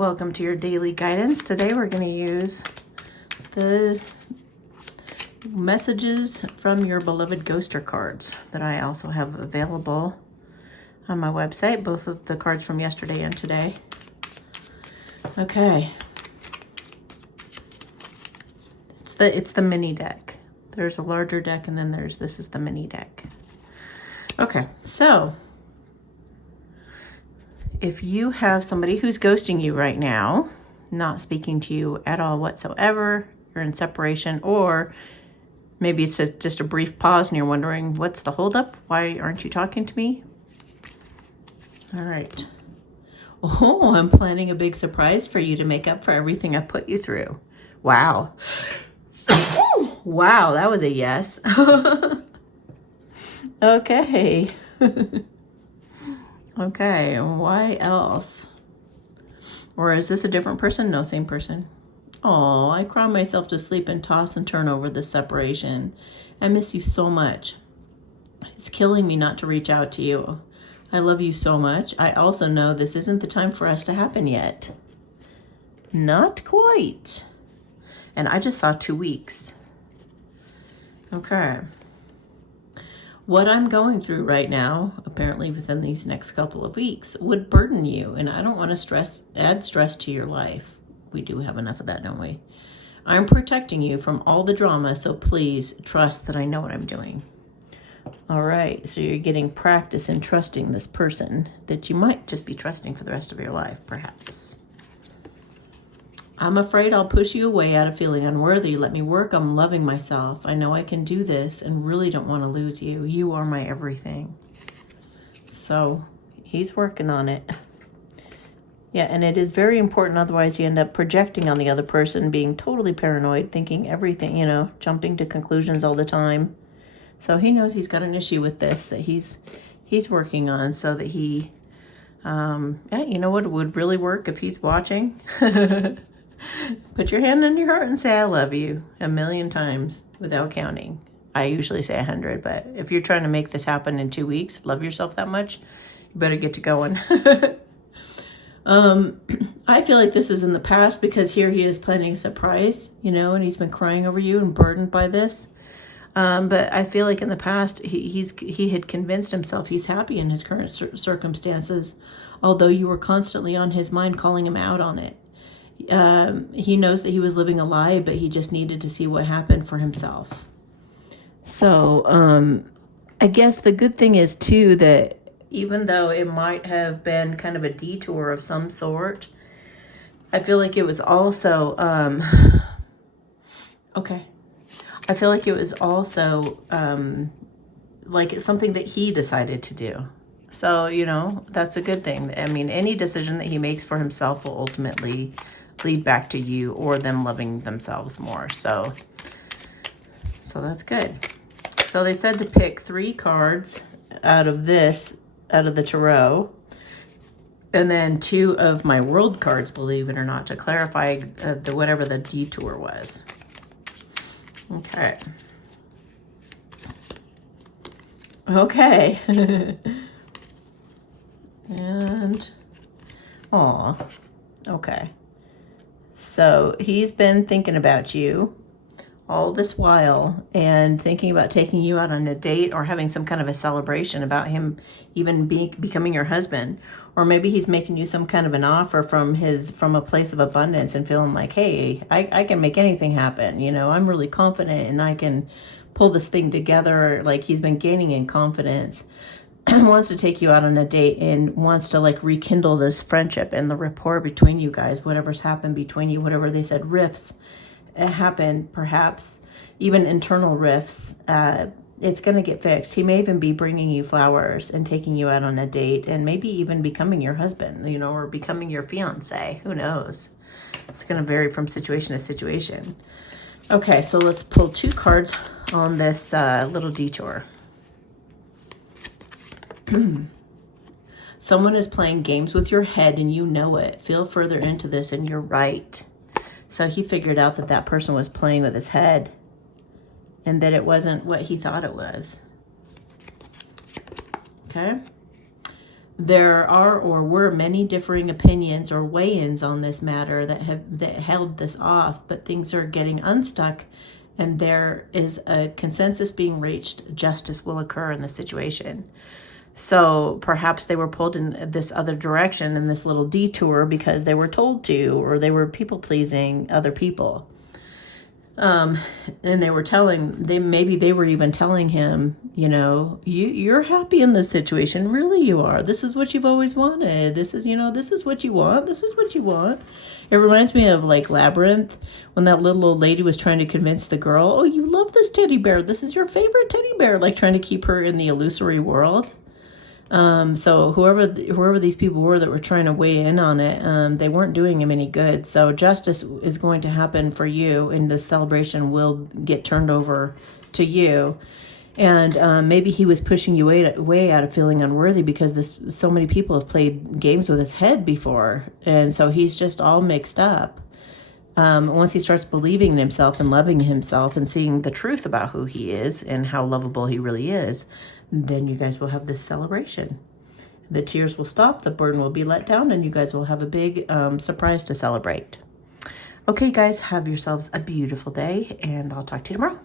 Welcome to your daily guidance. Today we're going to use the messages from your beloved ghoster cards that I also have available on my website, both of the cards from yesterday and today. Okay. It's the mini deck. There's a larger deck and then this is the mini deck. Okay, so if you have somebody who's ghosting you right now, not speaking to you at all whatsoever, you're in separation, or maybe it's just a brief pause and you're wondering, what's the holdup? Why aren't you talking to me? All right. Oh, I'm planning a big surprise for you to make up for everything I've put you through. Wow. Wow, that was a yes. Okay. Okay, why else? Or is this a different person? No, same person. Oh, I cry myself to sleep and toss and turn over this separation. I miss you so much. It's killing me not to reach out to you. I love you so much. I also know this isn't the time for us to happen yet. Not quite. And I just saw 2 weeks. Okay. What I'm going through right now, apparently within these next couple of weeks, would burden you, and I don't want to add stress to your life. We do have enough of that, don't we? I'm protecting you from all the drama, so please trust that I know what I'm doing. All right, so you're getting practice in trusting this person that you might just be trusting for the rest of your life, perhaps. I'm afraid I'll push you away out of feeling unworthy. Let me work on loving myself. I know I can do this and really don't want to lose you. You are my everything. So he's working on it. Yeah, and it is very important. Otherwise, you end up projecting on the other person, being totally paranoid, thinking everything, jumping to conclusions all the time. So he knows he's got an issue with this that he's working on so that he, you know what would really work if he's watching? Put your hand on your heart and say, I love you 1,000,000 times without counting. I usually say 100, but if you're trying to make this happen in 2 weeks, love yourself that much, you better get to going. I feel like this is in the past because here he is planning a surprise, and he's been crying over you and burdened by this. But I feel like in the past, he had convinced himself he's happy in his current circumstances, although you were constantly on his mind calling him out on it. He knows that he was living a lie, but he just needed to see what happened for himself. So I guess the good thing is, too, that even though it might have been kind of a detour of some sort, I feel like it was also, okay. I feel like it was also like it's something that he decided to do. So, that's a good thing. I mean, any decision that he makes for himself will ultimately lead back to you or them loving themselves more. So that's good. So they said to pick 3 cards out of the tarot, and then 2 of my world cards, believe it or not, to clarify whatever the detour was. Okay. And, okay. So he's been thinking about you all this while and thinking about taking you out on a date or having some kind of a celebration about him even becoming your husband. Or maybe he's making you some kind of an offer from a place of abundance and feeling like, hey, I can make anything happen. I'm really confident and I can pull this thing together. Like he's been gaining in confidence. Wants to take you out on a date and wants to rekindle this friendship and the rapport between you guys, whatever's happened between you, whatever they said, rifts happen, perhaps even internal rifts, it's going to get fixed. He may even be bringing you flowers and taking you out on a date and maybe even becoming your husband, or becoming your fiance. Who knows? It's going to vary from situation to situation. Okay, so let's pull 2 cards on this little detour. Someone is playing games with your head and you know it. Feel further into this and you're right. So he figured out that person was playing with his head and that it wasn't what he thought it was. Okay. there are or were many differing opinions or weigh-ins on this matter that held this off, but things are getting unstuck and there is a consensus being reached. Justice will occur in the situation. So perhaps they were pulled in this other direction in this little detour because they were told to, or they were people-pleasing other people. And they were maybe they were even telling him, you know, you're happy in this situation. Really, you are. This is what you've always wanted. This is, you know, this is what you want. This is what you want. It reminds me of like Labyrinth, when that little old lady was trying to convince the girl, oh, you love this teddy bear. This is your favorite teddy bear. Like trying to keep her in the illusory world. So whoever these people were that were trying to weigh in on it, they weren't doing him any good. So justice is going to happen for you, and the celebration will get turned over to you. And maybe he was pushing you way out of feeling unworthy because so many people have played games with his head before, and so he's just all mixed up. Once he starts believing in himself and loving himself and seeing the truth about who he is and how lovable he really is, then you guys will have this celebration. The tears will stop, the burden will be let down, and you guys will have a big surprise to celebrate. Okay, guys, have yourselves a beautiful day, and I'll talk to you tomorrow.